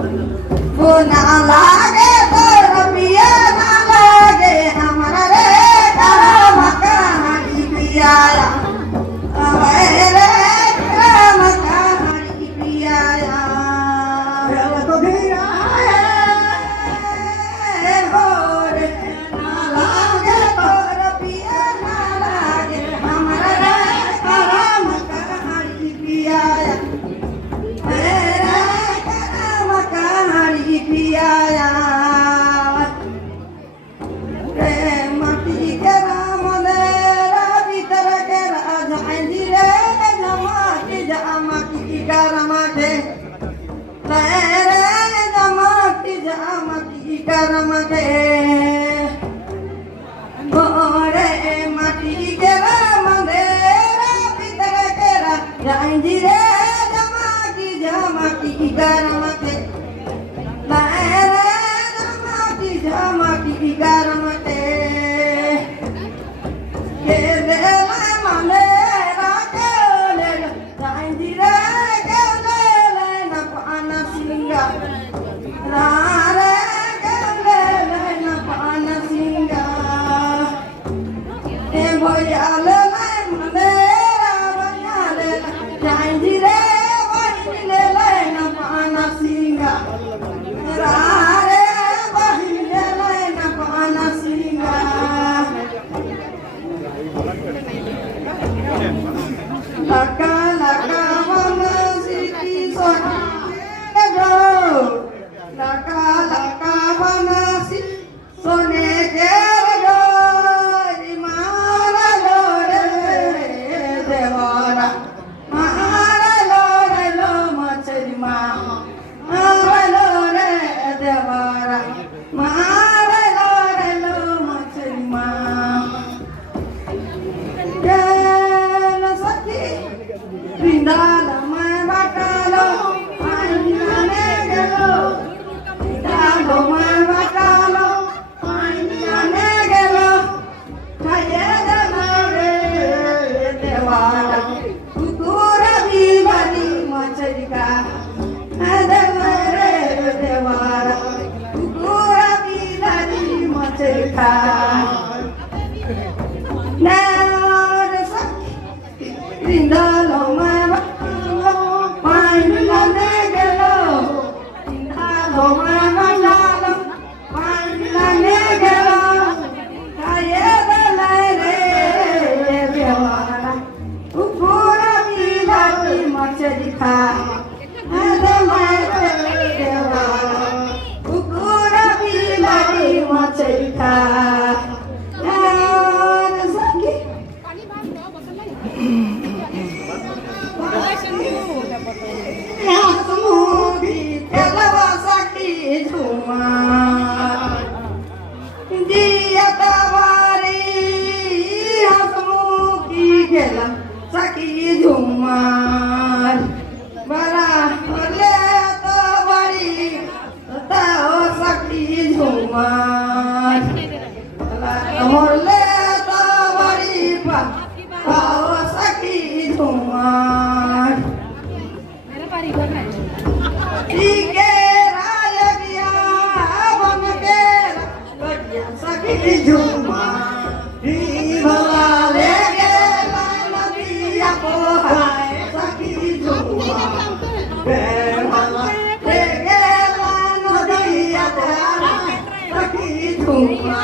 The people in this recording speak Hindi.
ना लागे तो रबिया ना लागे हमारा रे करम कहानी पियाया रे करम कहानी पियाया तो धीरा हो रे ना लागे तो रबिया ना लागे हमारा रे करम कहानी पियाया पियाया रे माटी के राम देरा भीतर के राजा जी रे जमाती जमाती करमते रे जमाती जमाती करमते रे माटी के राम देरा भीतर के राजा जी रे जमाती जमाती करमते जमाती करमते के ले मने राके ले जाई रे के ले न पाना सिंगा रे के ले न पाना सिंगा ए भैया ले मने भैया ले जाई रे वही ले न पाना सिंगा laka laka mana siti sona go laka laka mana siti sone go di mara lore devara mara lore lo machari ma mara lore devara mara lore lo machari ma Rindala mai batalo ainane gelo Rindala mai batalo ainane gelo Kayeda nare devara Kukura bibani macharika Adamare devara Kukura bibani macharika Rindala mai batalo ainane gelo Rindala mai batalo ainane gelo Kayeda nare devara Kukura bibani macharika Adamare devara Kukura bibani macharika Dia tawari hasmuki gelam saki jumar bara ole tawari tao saki jumar ole tawari pa tao saki jumar Juma di balale gela nabiya ko hai saki juma balale gela nabiya ko hai saki juma